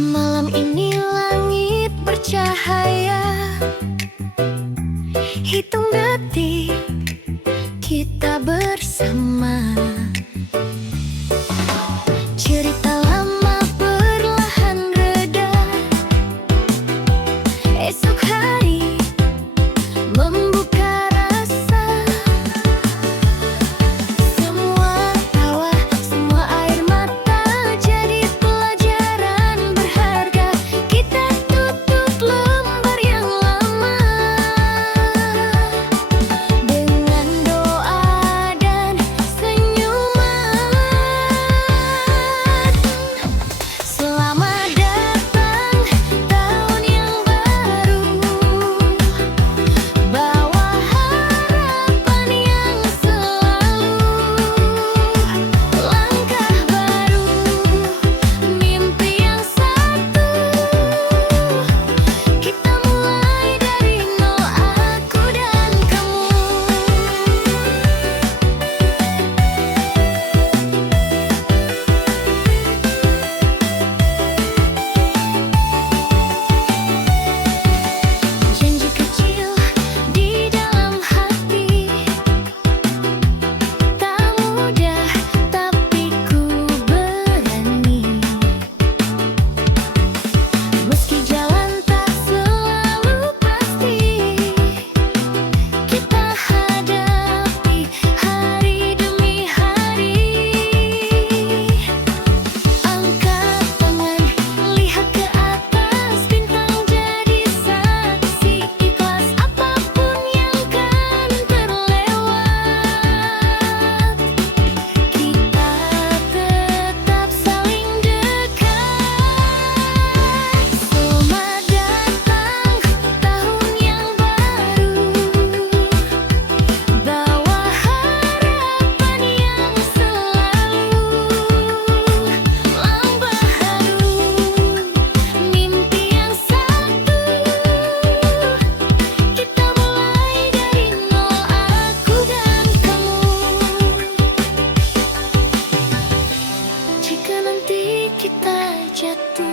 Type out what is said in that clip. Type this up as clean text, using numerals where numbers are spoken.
Malam ini langit bercahaya, hitung detik kita bersama. Cerita lama perlahan reda, esok hari membuka rasa. Semua tawa, semua air mata jadi pelajaran berharga. Kita tutup lembar yang lama dengan doa dan senyuman. Selamat datang tahun yang baru, bawa harapan yang selalu. Langkah baru, mimpi yang satu. Kita mulai dari nol, aku dan kamu. Janji kecil di dalam hati, tak mudah tapi ku berani. Meski jalan tak selalu pasti, kita hadapi hari demi hari. Angkat tangan, lihat ke atas, bintang jadi saksi. Ikhlas apapun yang kan terlewat, kita tetap saling dekat. Selamat datang tahun yang baru, bawa harapan yang selalu. Lambah haru, mimpi yang satu. Kita mulai dari nol, aku dan kamu. Jika nanti kita jatuh